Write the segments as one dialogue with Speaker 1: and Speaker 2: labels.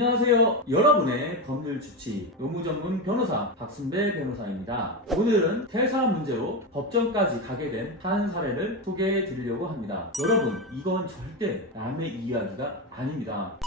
Speaker 1: 안녕하세요. 여러분의 법률 주치 노무 전문 변호사 박순배 변호사입니다. 오늘은 퇴사 문제로 법정까지 가게 된 한 사례를 소개해 드리려고 합니다. 여러분, 이건 절대 남의 이야기가 아닙니다.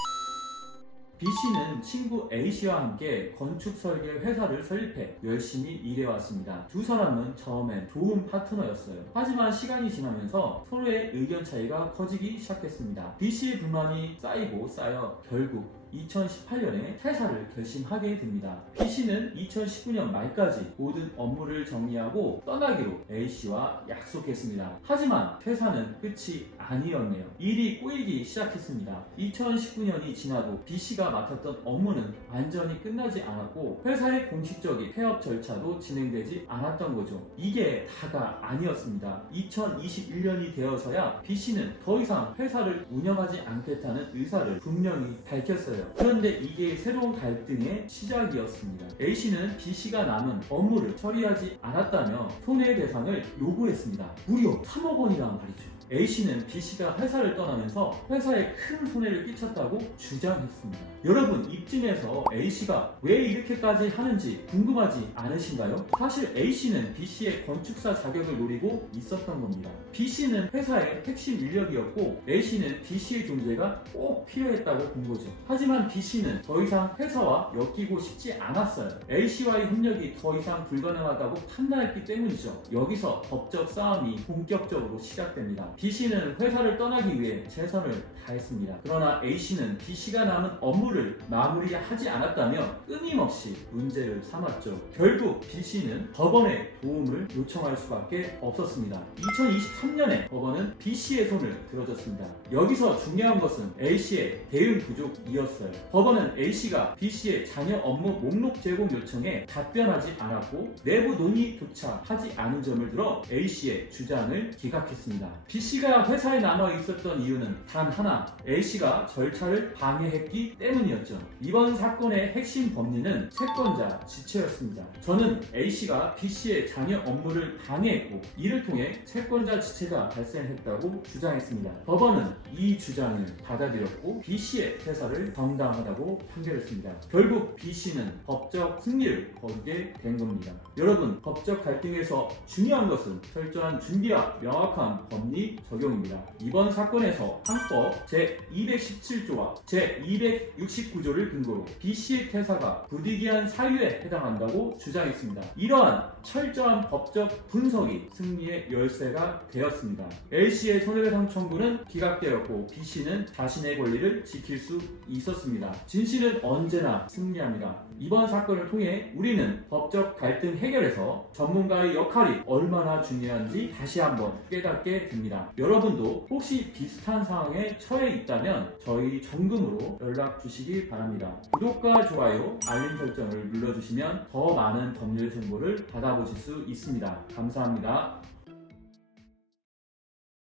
Speaker 1: B 씨는 친구 A 씨와 함께 건축 설계 회사를 설립해 열심히 일해왔습니다. 두 사람은 처음엔 좋은 파트너였어요. 하지만 시간이 지나면서 서로의 의견 차이가 커지기 시작했습니다. B 씨의 불만이 쌓이고 쌓여 결국 2018년에 퇴사를 결심하게 됩니다. B 씨는 2019년 말까지 모든 업무를 정리하고 떠나기로 A 씨와 약속했습니다. 하지만 퇴사는 끝이 아니었네요. 일이 꼬이기 시작했습니다. 2019년이 지나도 B 씨가 맡았던 업무는 완전히 끝나지 않았고 회사의 공식적인 폐업 절차도 진행되지 않았던 거죠. 이게 다가 아니었습니다. 2021년이 되어서야 B 씨는 더 이상 회사를 운영하지 않겠다는 의사를 분명히 밝혔어요. 그런데 이게 새로운 갈등의 시작이었습니다. A 씨는 B 씨가 남은 업무를 처리하지 않았다며 손해배상을 요구했습니다. 무려 3억 원이란 말이죠. A 씨는 B 씨가 회사를 떠나면서 회사에 큰 손해를 끼쳤다고 주장했습니다. 여러분 이쯤에서 A 씨가 왜 이렇게까지 하는지 궁금하지 않으신가요? 사실 A 씨는 B 씨의 건축사 자격을 노리고 있었던 겁니다. B 씨는 회사의 핵심 인력이었고 A 씨는 B 씨의 존재가 꼭 필요했다고 본 거죠. 하지만 B 씨는 더 이상 회사와 엮이고 싶지 않았어요. A 씨와의 협력이 더 이상 불가능하다고 판단했기 때문이죠. 여기서 법적 싸움이 본격적으로 시작됩니다. B 씨는 회사를 떠나기 위해 최선을 다했습니다. 그러나 A 씨는 B 씨가 남은 업무를 마무리하지 않았다며 끊임없이 문제를 삼았죠. 결국 B 씨는 법원의 도움을 요청할 수밖에 없었습니다. 2023년에 법원은 B 씨의 손을 들어줬습니다. 여기서 중요한 것은 A 씨의 대응 부족이었어요. 법원은 A 씨가 B 씨의 자녀 업무 목록 제공 요청에 답변하지 않았고 내부 논의조차 하지 않은 점을 들어 A 씨의 주장을 기각했습니다. B 씨가 회사에 남아 있었던 이유는 단 하나, A 씨가 절차를 방해했기 때문이었죠. 이번 사건의 핵심 법리는 채권자 지체였습니다. 저는 A 씨가 B 씨의 자녀 업무를 방해했고 이를 통해 채권자 지체가 발생했다고 주장했습니다. 법원은 이 주장을 받아들였고 B 씨의 퇴사를 정당하다고 판결했습니다. 결국 B 씨는 법적 승리를 거두게 된 겁니다. 여러분, 법적 갈등에서 중요한 것은 철저한 준비와 명확한 법리 적용입니다. 이번 사건에서 항법 제217조와 제269조를 근거로 B 씨의 퇴사가 부득이한 사유에 해당한다고 주장했습니다. 이러한 철저한 법적 분석이 승리의 열쇠가 되었습니다. L 씨의 손해배상 청구는 기각되었고 B 씨는 자신의 권리를 지킬 수 있었습니다. 진실은 언제나 승리합니다. 이번 사건을 통해 우리는 법적 갈등 해결에서 전문가의 역할이 얼마나 중요한지 다시 한번 깨닫게 됩 여러분도 혹시 비슷한 상황에 처해 있다면 저희 정금으로 연락 주시기 바랍니다. 구독과 좋아요, 알림 설정을 눌러주시면 더 많은 법률 정보를 받아보실 수 있습니다. 감사합니다.